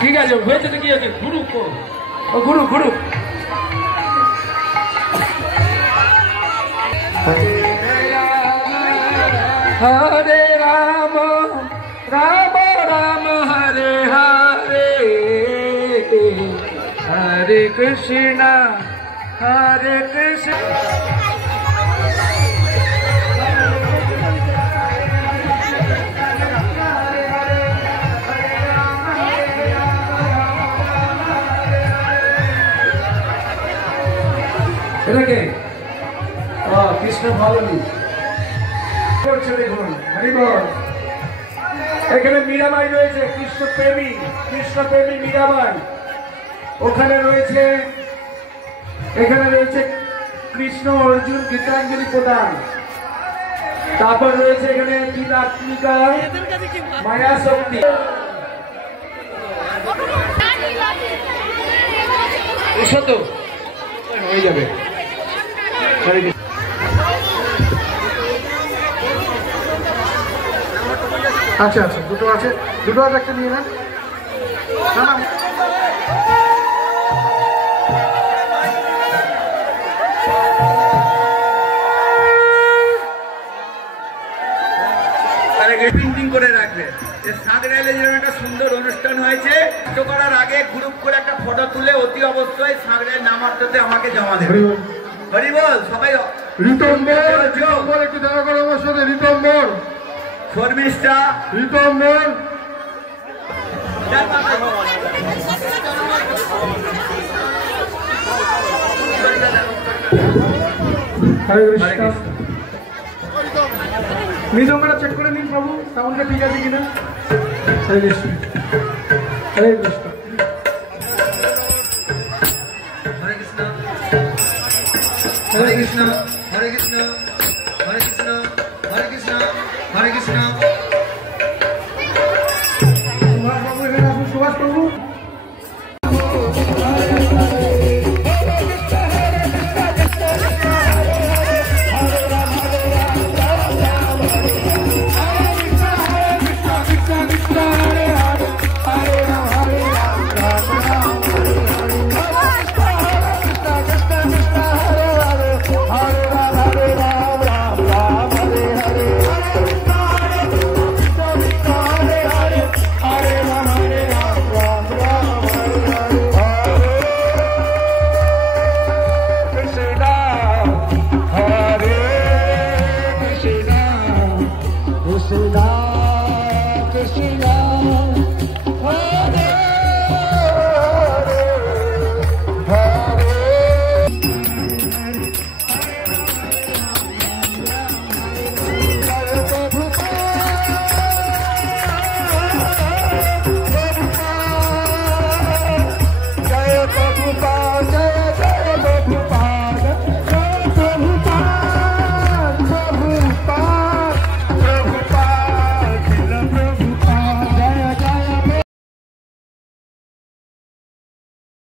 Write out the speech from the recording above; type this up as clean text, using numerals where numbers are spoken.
ঠিক আছে হয়েছে তো কি আছে ঘুরুক ও ঘুরুক ঘুরুক হরে রাম রাম রাম হরে হরে হরে কৃষ্ণ হরে কৃষ্ণ এটাকে কৃষ্ণ ভাবনি করছে দেখুন হরিবল এখানে মীরাবাই রয়েছে কৃষ্ণ প্রেমী মীরাবাই ওখানে রয়েছে এখানে রয়েছে কৃষ্ণ অর্জুন গীতাঞ্জলি প্রদান তারপর রয়েছে এখানে বিদাত্মিকা মায়া শক্তি এসো তো হয়ে যাবে আচ্ছা আচ্ছা দুটো আছে দুটো আর একটা নিয়ে নেন না না প্রিন্টিং করে রাখবে সাগরাইলে যেরকম একটা সুন্দর অনুষ্ঠান হয়েছে তো করার আগে গ্রুপ করে একটা ফটো তুলে অতি অবশ্যই সাগরাইল নামার্থতে আমাকে জমা দেবে হরি বল সবাই রিতম্বর একটু দেখা করো আমার সাথে রিতম্বর শর্মিষ্ঠা রিতম্বর হরে কৃষ্ণ মৃদঙ্গটা চেক করে নিন প্রভু সাউন্ডটা ঠিক আছে কিনা হরে কৃষ্ণ হরে কৃষ্ণ হরে কৃষ্ণ হরে কৃষ্ণ হরে কৃষ্ণ হরে কৃষ্ণ